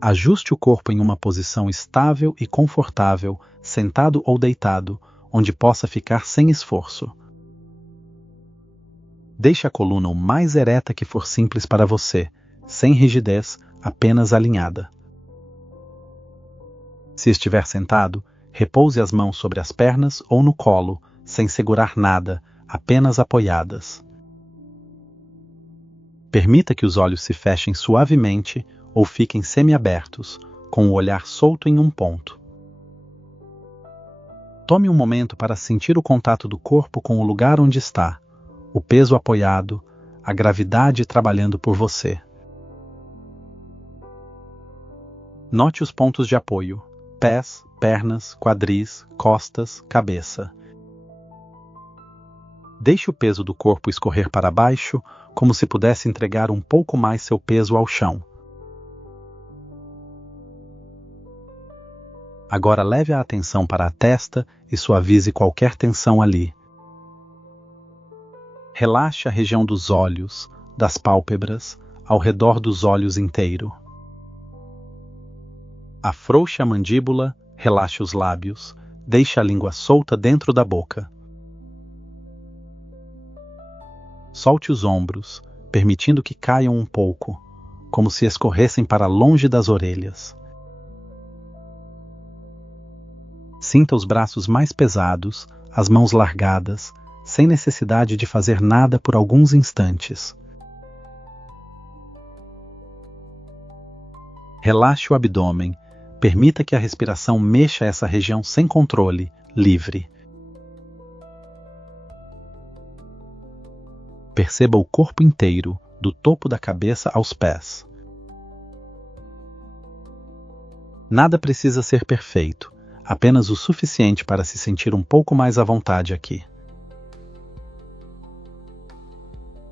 Ajuste o corpo em uma posição estável e confortável, sentado ou deitado, onde possa ficar sem esforço. Deixe a coluna o mais ereta que for simples para você, sem rigidez, apenas alinhada. Se estiver sentado, repouse as mãos sobre as pernas ou no colo, sem segurar nada, apenas apoiadas. Permita que os olhos se fechem suavemente ou fiquem semiabertos, com o olhar solto em um ponto. Tome um momento para sentir o contato do corpo com o lugar onde está, o peso apoiado, a gravidade trabalhando por você. Note os pontos de apoio: pés, pernas, quadris, costas, cabeça. Deixe o peso do corpo escorrer para baixo, como se pudesse entregar um pouco mais seu peso ao chão. Agora leve a atenção para a testa e suavize qualquer tensão ali. Relaxe a região dos olhos, das pálpebras, ao redor dos olhos inteiro. Afrouxe a mandíbula, relaxe os lábios, deixe a língua solta dentro da boca. Solte os ombros, permitindo que caiam um pouco, como se escorressem para longe das orelhas. Sinta os braços mais pesados, as mãos largadas, sem necessidade de fazer nada por alguns instantes. Relaxe o abdômen, permita que a respiração mexa essa região sem controle, livre. Perceba o corpo inteiro, do topo da cabeça aos pés. Nada precisa ser perfeito, apenas o suficiente para se sentir um pouco mais à vontade aqui.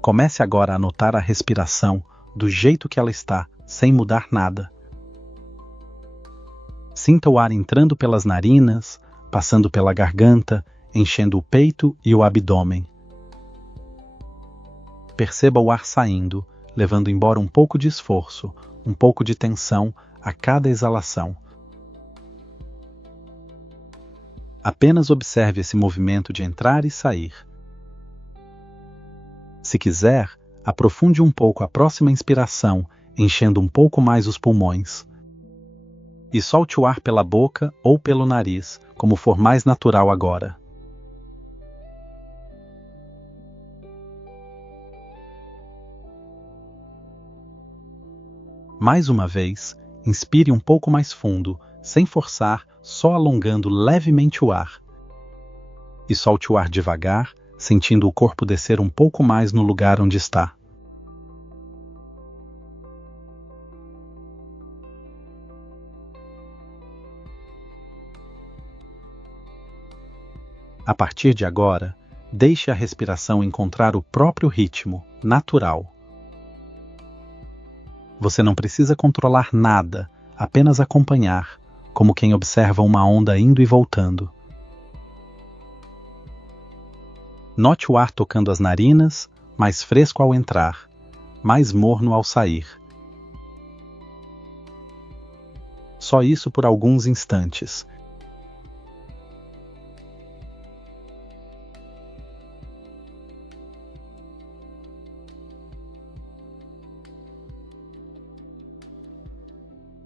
Comece agora a notar a respiração do jeito que ela está, sem mudar nada. Sinta o ar entrando pelas narinas, passando pela garganta, enchendo o peito e o abdômen. Perceba o ar saindo, levando embora um pouco de esforço, um pouco de tensão a cada exalação. Apenas observe esse movimento de entrar e sair. Se quiser, aprofunde um pouco a próxima inspiração, enchendo um pouco mais os pulmões. E solte o ar pela boca ou pelo nariz, como for mais natural agora. Mais uma vez, inspire um pouco mais fundo, sem forçar, só alongando levemente o ar. E solte o ar devagar, sentindo o corpo descer um pouco mais no lugar onde está. A partir de agora, deixe a respiração encontrar o próprio ritmo, natural. Você não precisa controlar nada, apenas acompanhar, como quem observa uma onda indo e voltando. Note o ar tocando as narinas, mais fresco ao entrar, mais morno ao sair. Só isso por alguns instantes.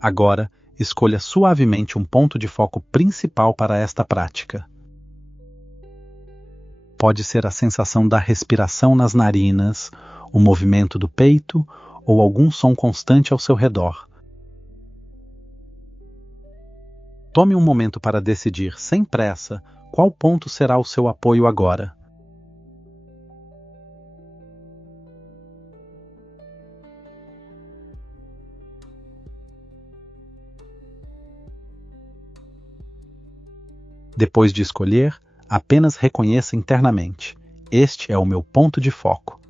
Agora, escolha suavemente um ponto de foco principal para esta prática. Pode ser a sensação da respiração nas narinas, o movimento do peito ou algum som constante ao seu redor. Tome um momento para decidir, sem pressa, qual ponto será o seu apoio agora. Depois de escolher, apenas reconheça internamente: este é o meu ponto de foco.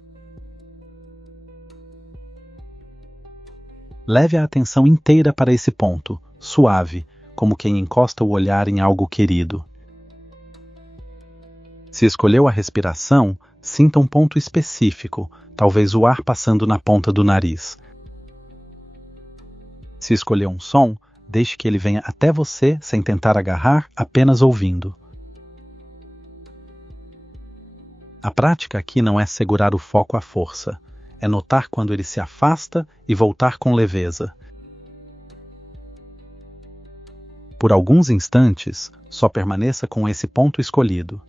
Leve a atenção inteira para esse ponto, suave, como quem encosta o olhar em algo querido. Se escolheu a respiração, sinta um ponto específico, talvez o ar passando na ponta do nariz. Se escolher um som, deixe que ele venha até você sem tentar agarrar, apenas ouvindo. A prática aqui não é segurar o foco à força, é notar quando ele se afasta e voltar com leveza. Por alguns instantes, só permaneça com esse ponto escolhido.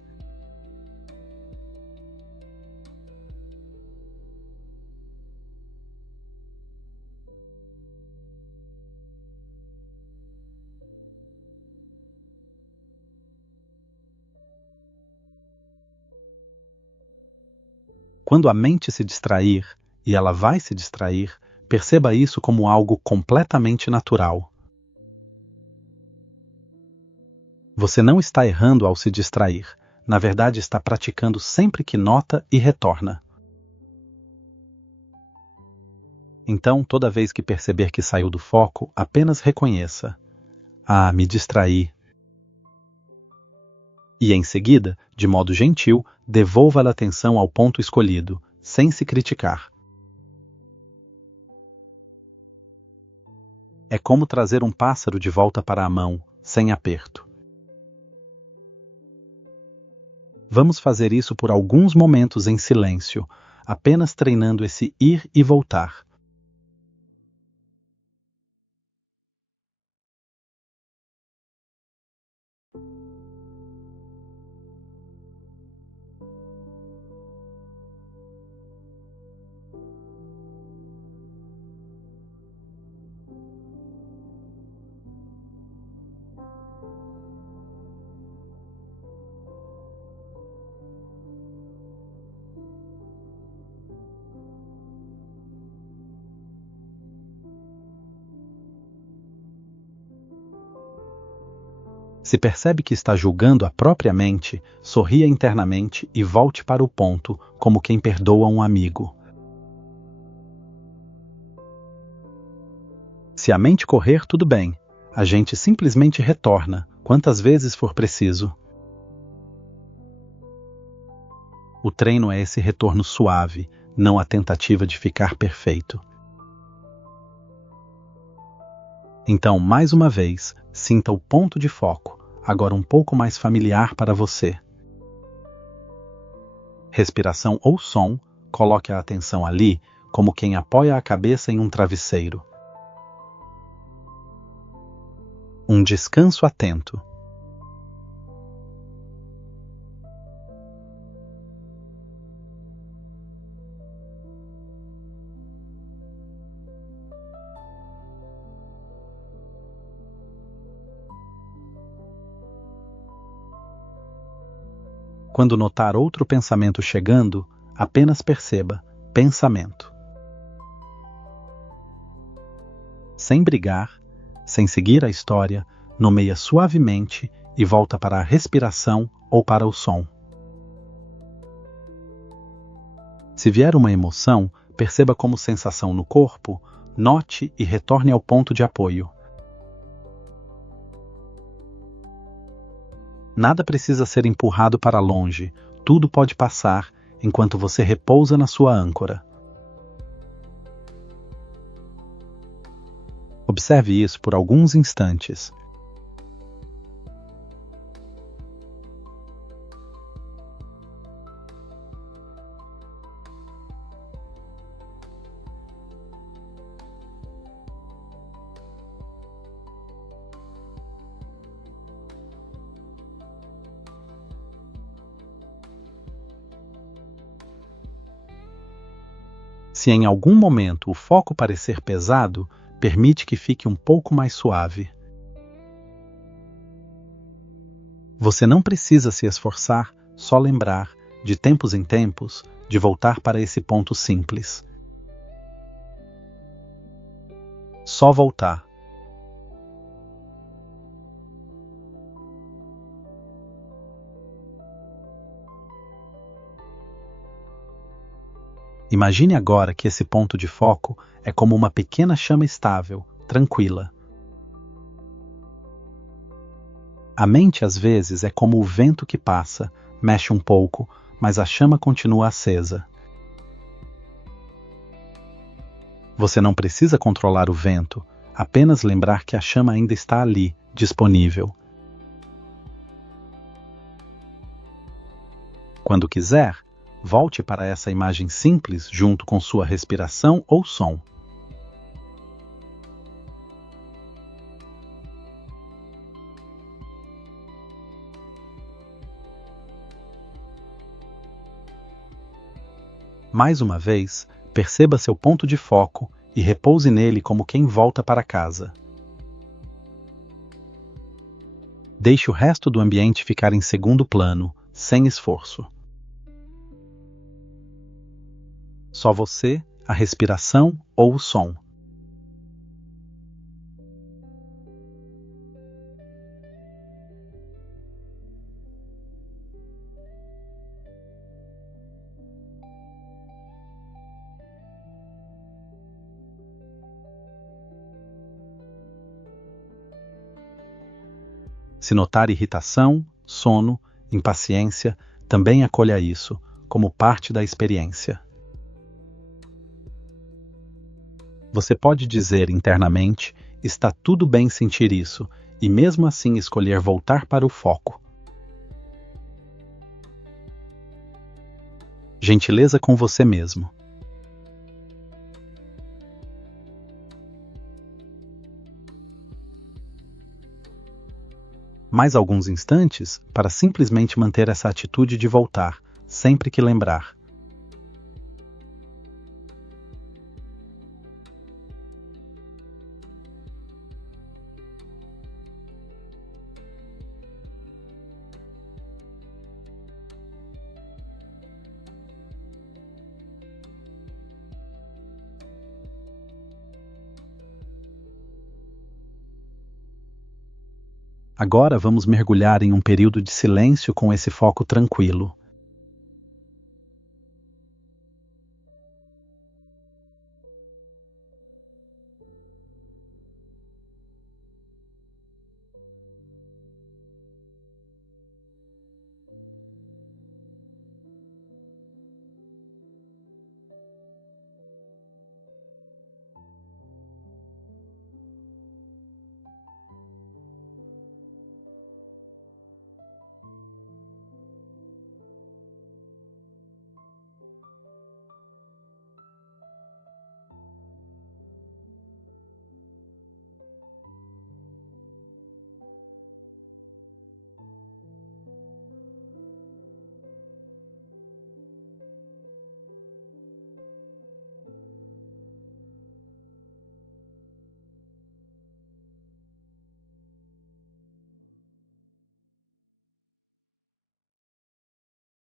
Quando a mente se distrair, e ela vai se distrair, perceba isso como algo completamente natural. Você não está errando ao se distrair, na verdade está praticando sempre que nota e retorna. Então, toda vez que perceber que saiu do foco, apenas reconheça: "Ah, me distraí." E em seguida, de modo gentil, devolva a atenção ao ponto escolhido, sem se criticar. É como trazer um pássaro de volta para a mão, sem aperto. Vamos fazer isso por alguns momentos em silêncio, apenas treinando esse ir e voltar. Se percebe que está julgando a própria mente, sorria internamente e volte para o ponto, como quem perdoa um amigo. Se a mente correr, tudo bem. A gente simplesmente retorna, quantas vezes for preciso. O treino é esse retorno suave, não a tentativa de ficar perfeito. Então, mais uma vez, sinta o ponto de foco, agora um pouco mais familiar para você. Respiração ou som, coloque a atenção ali, como quem apoia a cabeça em um travesseiro. Um descanso atento. Quando notar outro pensamento chegando, apenas perceba: pensamento. Sem brigar, sem seguir a história, nomeia suavemente e volta para a respiração ou para o som. Se vier uma emoção, perceba como sensação no corpo, note e retorne ao ponto de apoio. Nada precisa ser empurrado para longe, tudo pode passar enquanto você repousa na sua âncora. Observe isso por alguns instantes. Se em algum momento o foco parecer pesado, permite que fique um pouco mais suave. Você não precisa se esforçar, só lembrar, de tempos em tempos, de voltar para esse ponto simples. Só voltar. Imagine agora que esse ponto de foco é como uma pequena chama estável, tranquila. A mente, às vezes, é como o vento que passa, mexe um pouco, mas a chama continua acesa. Você não precisa controlar o vento, Apenas lembrar que a chama ainda está ali, disponível. Quando quiser, volte para essa imagem simples junto com sua respiração ou som. Mais uma vez, perceba seu ponto de foco e repouse nele como quem volta para casa. Deixe o resto do ambiente ficar em segundo plano, sem esforço. Só você, a respiração ou o som. Se notar irritação, sono, impaciência, também acolha isso, como parte da experiência. Você pode dizer internamente: está tudo bem sentir isso, e mesmo assim escolher voltar para o foco. Gentileza com você mesmo. Mais alguns instantes para simplesmente manter essa atitude de voltar, sempre que lembrar. Agora vamos mergulhar em um período de silêncio com esse foco tranquilo.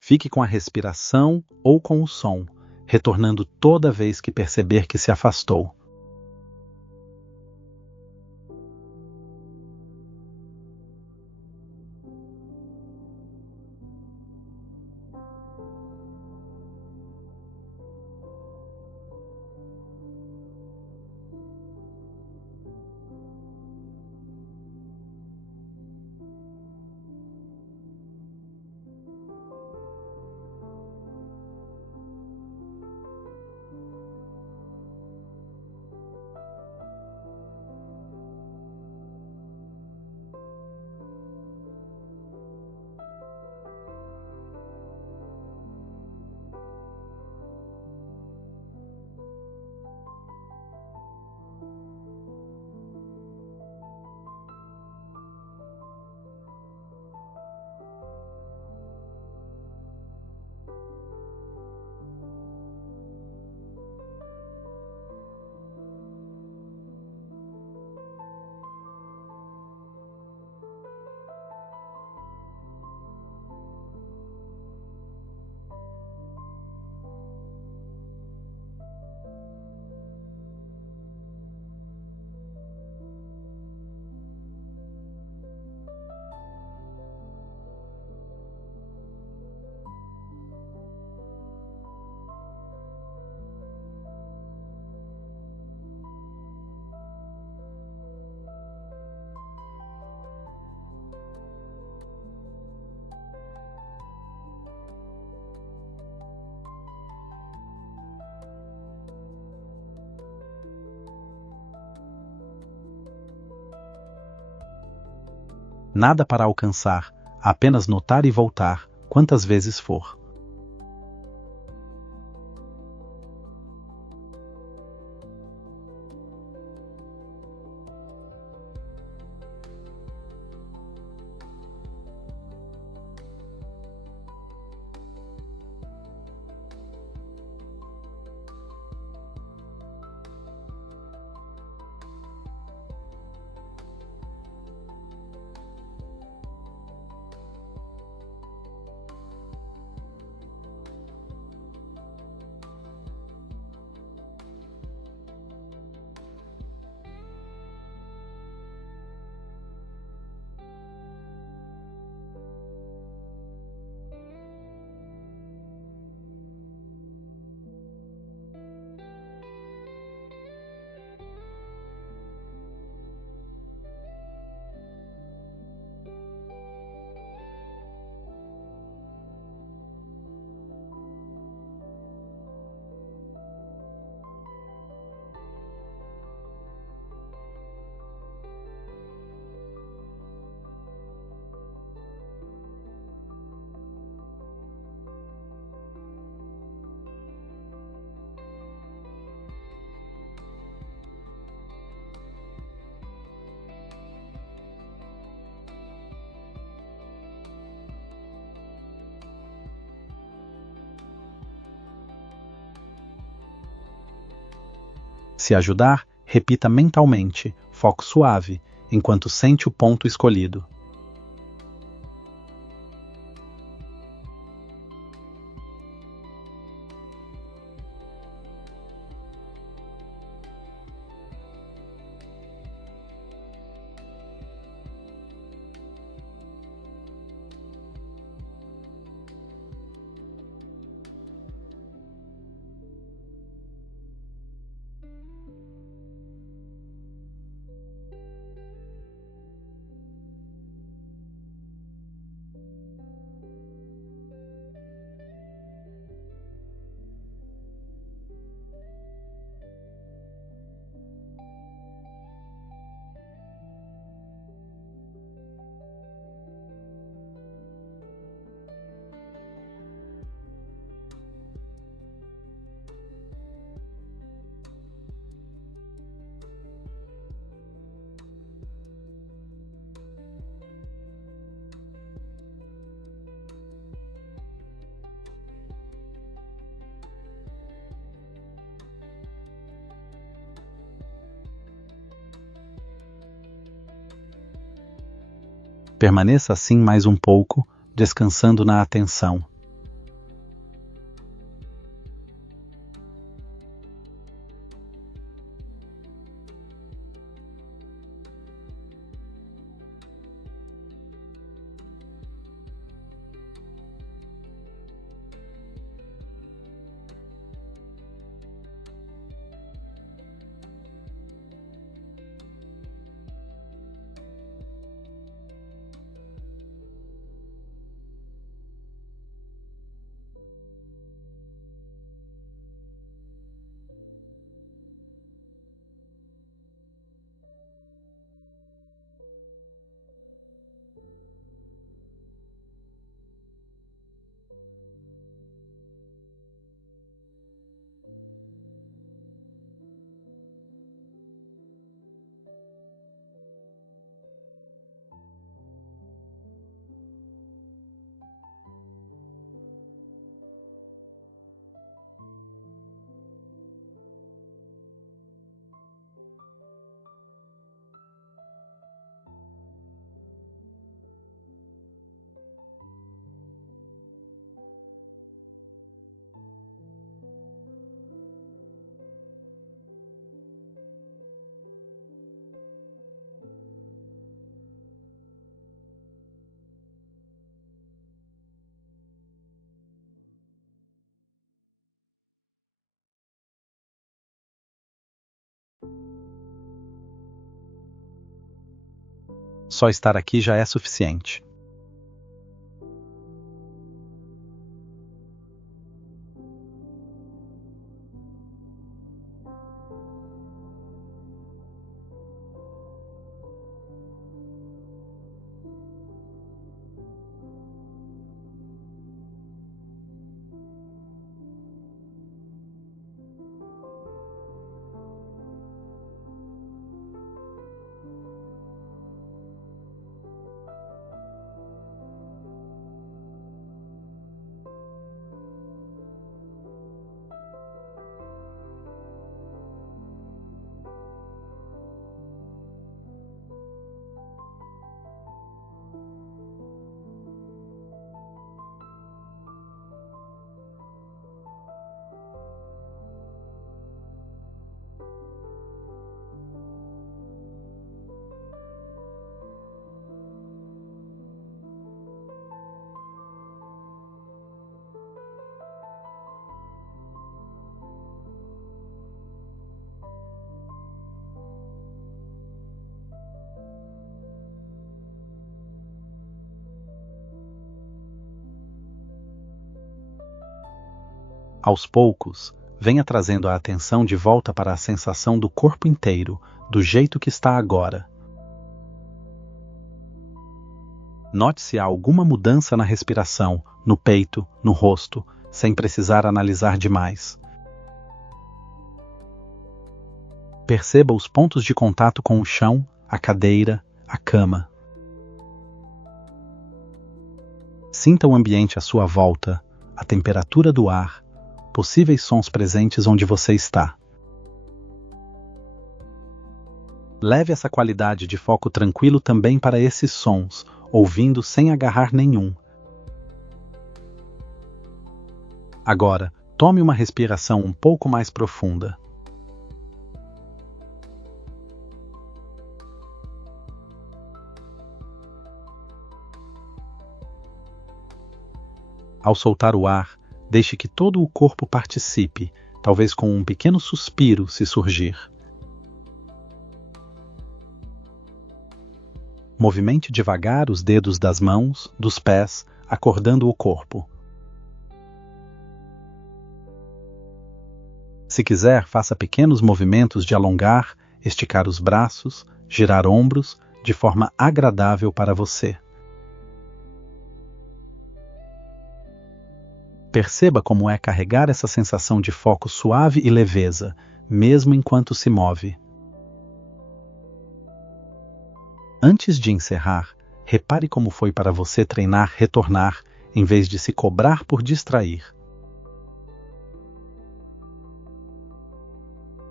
Fique com a respiração ou com o som, retornando toda vez que perceber que se afastou. Nada para alcançar, apenas notar e voltar, quantas vezes for. Se ajudar, repita mentalmente, foco suave, enquanto sente o ponto escolhido. Permaneça assim mais um pouco, descansando na atenção. Só estar aqui já é suficiente. Aos poucos, venha trazendo a atenção de volta para a sensação do corpo inteiro, do jeito que está agora. Note se há alguma mudança na respiração, no peito, no rosto, sem precisar analisar demais. Perceba os pontos de contato com o chão, a cadeira, a cama. Sinta o ambiente à sua volta, a temperatura do ar, possíveis sons presentes onde você está. Leve essa qualidade de foco tranquilo também para esses sons, ouvindo sem agarrar nenhum. Agora, tome uma respiração um pouco mais profunda. Ao soltar o ar, deixe que todo o corpo participe, talvez com um pequeno suspiro se surgir. Movimente devagar os dedos das mãos, dos pés, acordando o corpo. Se quiser, faça pequenos movimentos de alongar, esticar os braços, girar ombros, de forma agradável para você. Perceba como é carregar essa sensação de foco suave e leveza, mesmo enquanto se move. Antes de encerrar, repare como foi para você treinar retornar, em vez de se cobrar por distrair.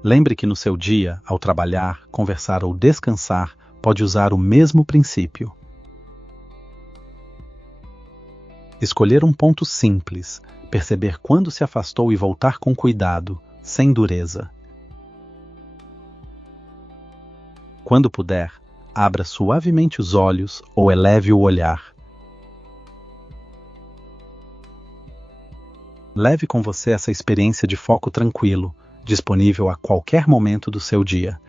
Lembre que no seu dia, ao trabalhar, conversar ou descansar, pode usar o mesmo princípio. Escolher um ponto simples, perceber quando se afastou e voltar com cuidado, sem dureza. Quando puder, abra suavemente os olhos ou eleve o olhar. Leve com você essa experiência de foco tranquilo, disponível a qualquer momento do seu dia.